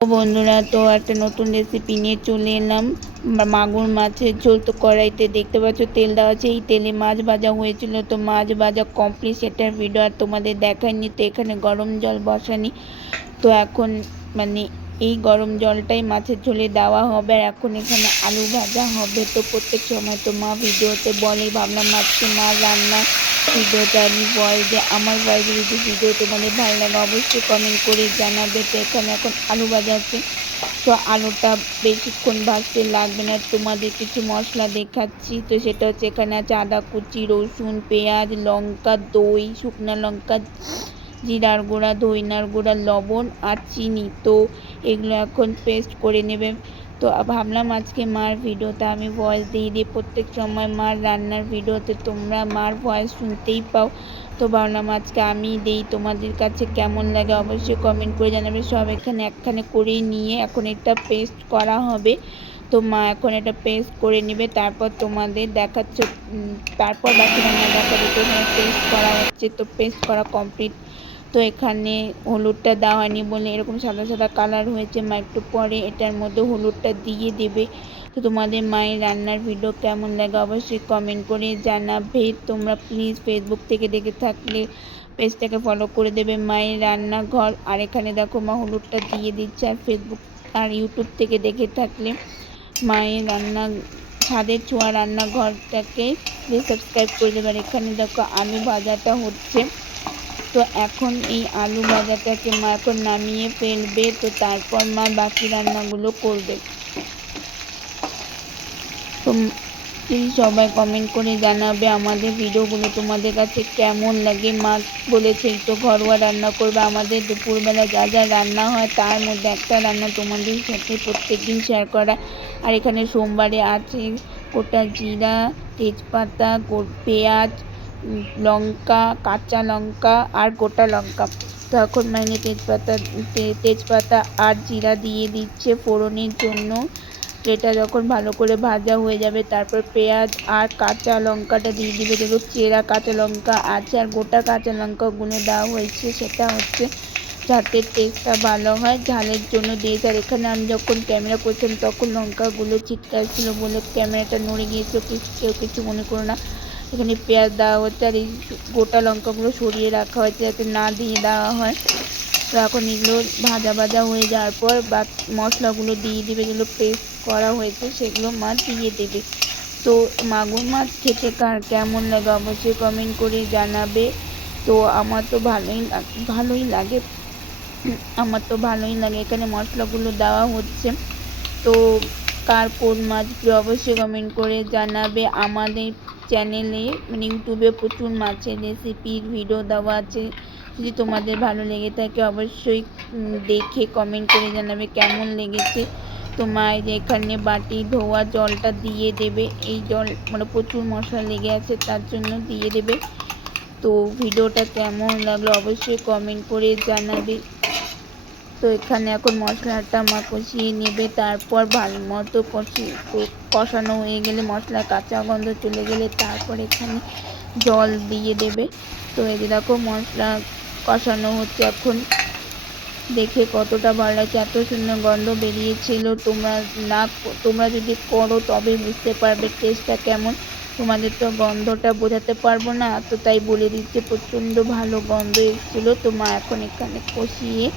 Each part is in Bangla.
তো বন্ধুরা, তো একটা নতুন রেসিপি নিয়ে চলে এলাম। মাগুর মাছের ঝোল। তো কড়াইতে দেখতে পাচ্ছ তেল দেওয়া আছে, এই তেলে মাছ ভাজা হয়েছিল। তো মাছ ভাজা কমপ্লিট, সেটার ভিডিও আর তোমাদের দেখায়নি। তো এখানে গরম জল বসানি। তো এখন মানে এই গরম জলটাই মাছের ঝোলে দেওয়া হবে। আর এখন এখানে আলু ভাজা হবে। তো প্রত্যেক সময় তো মা ভিডিওতে বলে, ভাবলাম আজকে মা রান্না ভিডিওটা আমি ভয়েস দিয়ে, আমার ভয়েসে যদি ভিডিও তোমাদের ভালো লাগে অবশ্যই কমেন্ট করে জানাবে। তো এখানে এখন আলু ভাজা আছে। তো আলুটা বেশিক্ষণ ভাজতে লাগবে না, তোমাদের কিছু মশলা দেখাচ্ছি। তো সেটা হচ্ছে এখানে আছে আদা কুচি, রসুন, পেঁয়াজ, লঙ্কা, দই, শুকনো লঙ্কা, জিরার গুঁড়া, ধইনার গুঁড়া, লবণ আর চিনি। তো এগুলো এখন পেস্ট করে নেবে। তো ভাবলাম আজকে মার ভিডিওতে আমি ভয়েস দিয়ে দিই। প্রত্যেক সময় মার রান্নার ভিডিওতে তোমরা মার ভয়েস শুনতেই পাও। তো ভাবলাম আজকে আমি দিই, তোমাদের কাছে কেমন লাগে অবশ্যই কমেন্ট করে জানাবে। সব এখানে একখানে করে নিয়ে এখন এটা পেস্ট করা হবে। তো মা এখন এটা পেস্ট করে নেবে, তারপর তোমাদের দেখাচ্ছে। তারপর বাকি রান্না দেখাবে। তো এখানে পেস্ট করা হচ্ছে, তো পেস্ট করা কমপ্লিট। তো এখানে হলুদটা দেওয়া হয়নি বলে এরকম সাদা সাদা কালার হয়েছে। মা একটু পরে এটার মধ্যে হলুদটা দিয়ে দেবে। তো তোমাদের মায়ের রান্নার ভিডিও কেমন লাগে অবশ্যই কমেন্ট করে জানাবে। তোমরা প্লিজ ফেসবুক থেকে দেখে থাকলে পেজটাকে ফলো করে দেবে, মায়ের রান্নাঘর। আর এখানে দেখো মা হলুদটা দিয়ে দিচ্ছে। আর ফেসবুক আর ইউটিউব থেকে দেখে থাকলে মায়ের রান্না ছাদের ছোঁয়া রান্নাঘরটাকে প্লিজ সাবস্ক্রাইব করে দেবে। আর এখানে দেখো আলু ভাজাটা হচ্ছে। তো এখন এই আলু ভাজাটাকে মা এখন নামিয়ে ফেলবে। তো তারপর মা বাকি রান্নাগুলো করবে। তো প্লিজ সবাই কমেন্ট করে জানাবে আমাদের ভিডিওগুলো তোমাদের কাছে কেমন লাগে। মা বলেছে এই তো ঘরোয়া রান্না করবে, আমাদের দুপুরবেলা যা যা রান্না হয় তার মধ্যে একটা রান্না তোমাদের সাথে প্রত্যেক দিন শেয়ার করা। আর এখানে সোমবারে আছে গোটা জিরা, তেজপাতা, পেঁয়াজ, লঙ্কা, কাঁচা লঙ্কা আর গোটা লঙ্কা। তো এখন মানে তেজপাতা আর জিরা দিয়ে দিচ্ছে ফোড়নের জন্য। এটা যখন ভালো করে ভাজা হয়ে যাবে তারপর পেঁয়াজ আর কাঁচা লঙ্কাটা দিয়ে দিবে। দেখো চেরা কাঁচা লঙ্কা আছে আর গোটা কাঁচা লঙ্কাগুলো দেওয়া হয়েছে, সেটা হচ্ছে যাতে টেস্টটা ভালো হয়, ঝালের জন্য দিয়েছে। আর এখানে আমি যখন ক্যামেরা করছিলাম তখন লঙ্কাগুলো ছিটকাচ্ছিল বলে ক্যামেরাটা নড়ে গিয়েছিল, কেউ কিছু মনে করো না। এখানে পেঁয়াজ দেওয়া হচ্ছে আর এই গোটা লঙ্কাগুলো সরিয়ে রাখা হয়েছে যাতে না দিয়ে দেওয়া হয়। তো এখন এগুলো ভাজা ভাজা হয়ে যাওয়ার পর মশলাগুলো দিয়ে দেবে, যেগুলো পেস্ট করা হয়েছে সেগুলো মা দিয়ে দেবে। তো মাগুর মাছ খেতে কার কেমন লাগে অবশ্যই কমেন্ট করে জানাবে। তো আমার তো ভালোই লাগে। এখানে মশলাগুলো দেওয়া হচ্ছে। তো কার কোন মাছ প্রিয় অবশ্যই কমেন্ট করে জানাবে। আমাদের চ্যানেলে মানে ইউটিউবে প্রচুর মাছের রেসিপির ভিডিও দেওয়া আছে, যদি তোমাদের ভালো লেগে থাকে অবশ্যই দেখে কমেন্ট করে জানাবে কেমন লেগেছে। তো মায়ের এখানে বাটি ধোয়া জলটা দিয়ে দেবে, এই জল মানে প্রচুর মশলা লেগে আছে তার জন্য দিয়ে দেবে। তো ভিডিওটা কেমন লাগলো অবশ্যই কমেন্ট করে জানাবে। তো এখানে এখন মশলাটা মা কষিয়ে নেবে, তারপর ভালো মতো কষানো হয়ে গেলে মশলার কাঁচা গন্ধ চলে গেলে তারপর এখানে জল দিয়ে দেবে। তো এই দেখো মশলা কষানো হচ্ছে এখন, দেখে কতটা ভালো লাগছে, এত সুন্দর গন্ধ বেরিয়েছিল। তোমরা যদি করো তবে বুঝতে পারবে টেস্টটা কেমন। তোমাদের তো গন্ধটা বোঝাতে পারবো না, তো তাই বলে দিচ্ছে প্রচণ্ড ভালো গন্ধ এসেছিলো। তো মা এখন এখানে কষিয়ে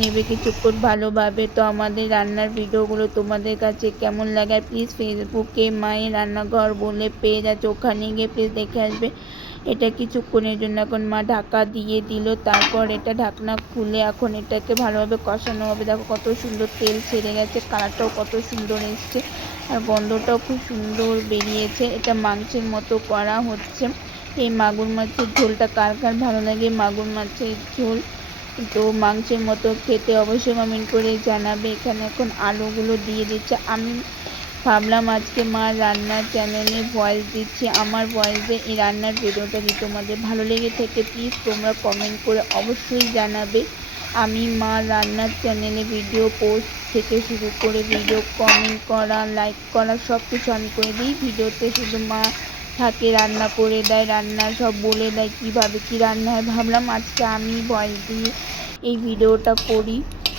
নেবে কিছুক্ষণ ভালোভাবে। তো আমাদের রান্নার ভিডিওগুলো তোমাদের কাছে কেমন লাগে প্লিজ ফেসবুকে মায়ের রান্নাঘর বলে পেজ আছে, ওখানে গিয়ে প্লিজ দেখে আসবে। এটা কিছুক্ষণের জন্য এখন মা ঢাকা দিয়ে দিল, তারপর এটা ঢাকনা খুলে এখন এটাকে ভালোভাবে কষানো হবে। দেখো কত সুন্দর তেল ছেড়ে গেছে, কালারটাও কত সুন্দর এসছে আর গন্ধটাও খুব সুন্দর বেরিয়েছে। এটা মাংসের মতো করা হচ্ছে। এই মাগুর মাছের ঝোলটা কার কার ভালো লাগে, মাগুর মাছের ঝোল তো মাংসের মতো খেতে অবশ্যই কমেন্ট করে জানাবে। এখানে এখন আলুগুলো দিয়ে দিচ্ছে। আমি ভাবলাম আজকে মা রান্নার চ্যানেলে ভয়েস দিচ্ছি, আমার ভয়েসে এই রান্নার ভিডিওটা যদি তোমাদের ভালো লেগে থাকে প্লিজ তোমরা কমেন্ট করে অবশ্যই জানাবে। আমি মা রান্নার চ্যানেলে ভিডিও পোস্ট থেকে শুরু করে ভিডিও কমেন্ট করা, লাইক করা সব কিছু আমি করে দিই। ভিডিওতে শুধু মা থাকে, রান্না করে দেয়, রান্না সব বলে দেয় কীভাবে কী রান্না হয়। ভাবলাম আজকে আমি ভয়েস দিয়ে এই ভিডিওটা করি।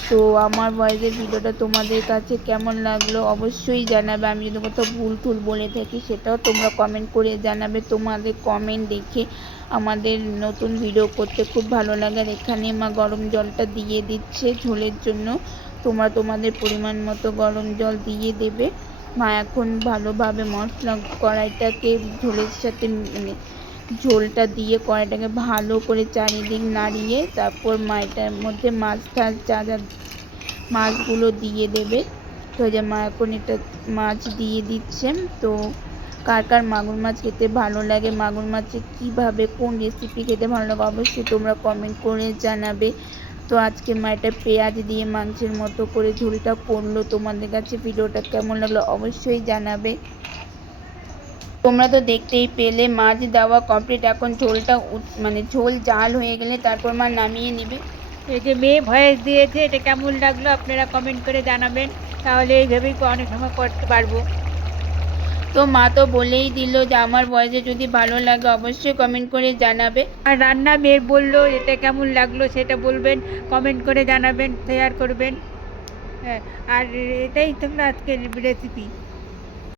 তো আমার ভয়েসের ভিডিওটা তোমাদের কাছে কেমন লাগলো অবশ্যই জানাবে। আমি যদি কোথাও ভুল টুল বলে থাকি সেটাও তোমরা কমেন্ট করে জানাবে। তোমাদের কমেন্ট দেখে আমাদের নতুন ভিডিও করতে খুব ভালো লাগে। আর এখানে মা গরম জলটা দিয়ে দিচ্ছে ঝোলের জন্য। তোমরা তোমাদের পরিমাণ মতো গরম জল দিয়ে দেবে। মা এখন ভালোভাবে মশলা কড়াইটাকে ঝোলের সাথে মানে ঝোলটা দিয়ে কড়াইটাকে ভালো করে চারিদিক নাড়িয়ে তারপর মা এটার মধ্যে মাছগুলো দিয়ে দেবে। তো যে মা এখন এটা মাছ দিয়ে দিচ্ছে। তো কার কার মাগুর মাছ খেতে ভালো লাগে, মাগুর মাছে কীভাবে কোন রেসিপি খেতে ভালো লাগে অবশ্যই তোমরা কমেন্ট করে জানাবে। তো আজকে মা এটা পেঁয়াজ দিয়ে মাংসের মতো করে ঝোলটা করলো। তোমাদের কাছে ভিডিওটা কেমন লাগলো অবশ্যই জানাবে। তোমরা তো দেখতেই পেলে মাছ দেওয়া কমপ্লিট। এখন ঝোলটা মানে ঝোল জাল হয়ে গেলে তারপর মা নামিয়ে নেবে। এই যে মেয়ে ভয়েস দিয়েছে, এটা কেমন লাগলো আপনারা কমেন্ট করে জানাবেন, তাহলে এইভাবেই অনেক সময় করতে পারবো। তো মা তো বলেই দিল যে আমার ভয়েসে যদি ভালো লাগে অবশ্যই কমেন্ট করে জানাবে। আর রান্না মেয়ে বললো এটা কেমন লাগলো সেটা বলবেন, কমেন্ট করে জানাবেন, শেয়ার করবেন। হ্যাঁ, আর এটাই তোমরা আজকের রেসিপি।